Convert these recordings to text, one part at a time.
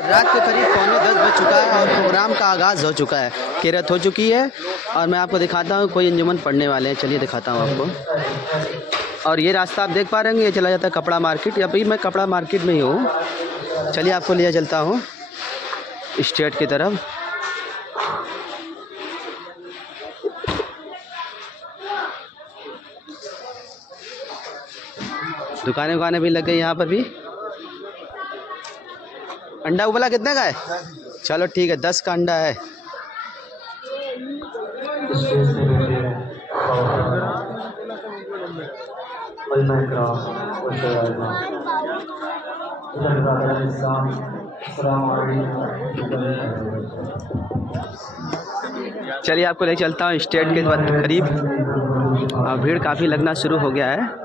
रात के करीब 9:45 बज चुका है और प्रोग्राम का आगाज़ हो चुका है। किरत हो चुकी है और मैं आपको दिखाता हूँ कोई अंजुमन पढ़ने वाले हैं। चलिए दिखाता हूँ आपको। और ये रास्ता आप देख पा रहे हैं, ये चला जाता है कपड़ा मार्केट। अभी मैं कपड़ा मार्केट में ही हूँ। चलिए आपको लिया चलता हूँ स्टेट की तरफ। दुकानें उकानें भी लग गई यहाँ पर भी। अंडा उबला कितने का है? चलो ठीक है, 10 का अंडा है। चलिए आपको ले चलता हूँ स्टेट के करीब। भीड़ काफ़ी लगना शुरू हो गया है।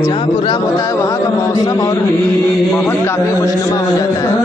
जहाँ प्रोग्राम होता है वहाँ का मौसम और माहौल काफ़ी खुशनुमा हो जाता है।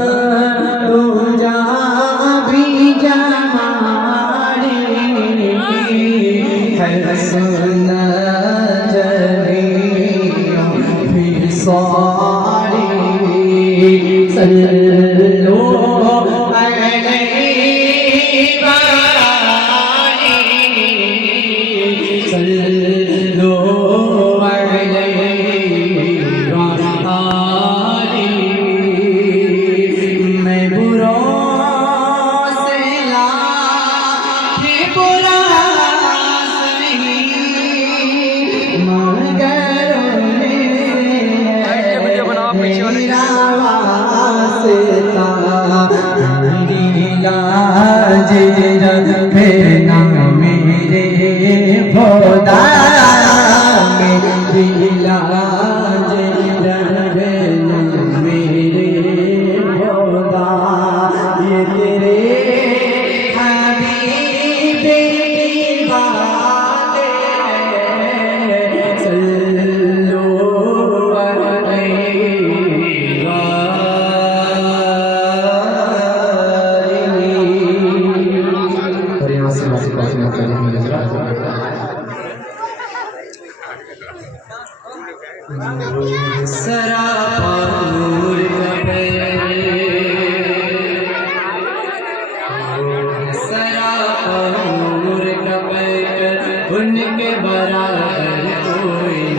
उनके बराबर कोई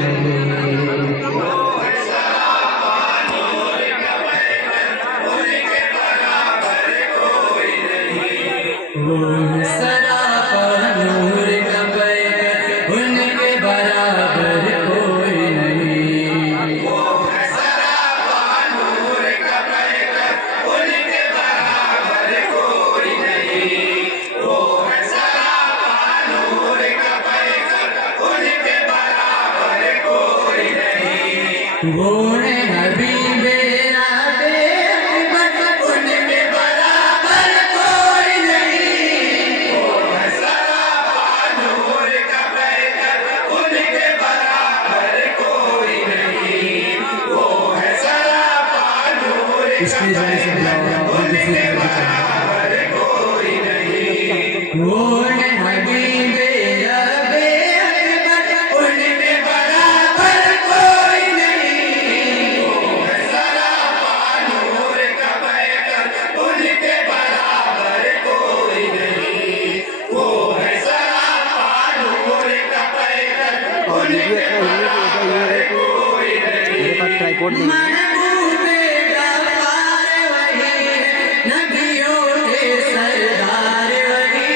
वो है हबीबे आदे उनके बराबर कोई नहीं। वो है सरापा नूर का पैकर उनके बराबर कोई नहीं। वो है सरापा नूर का पैकर उनके बराबर कोई नहीं। वो है हबीबे आदे उनके बराबर कोई नहीं। और वीडियो इतना हिलने की वजह ये है कि मेरे पास ट्राइपॉड नहीं है। नबियों के सरदार वही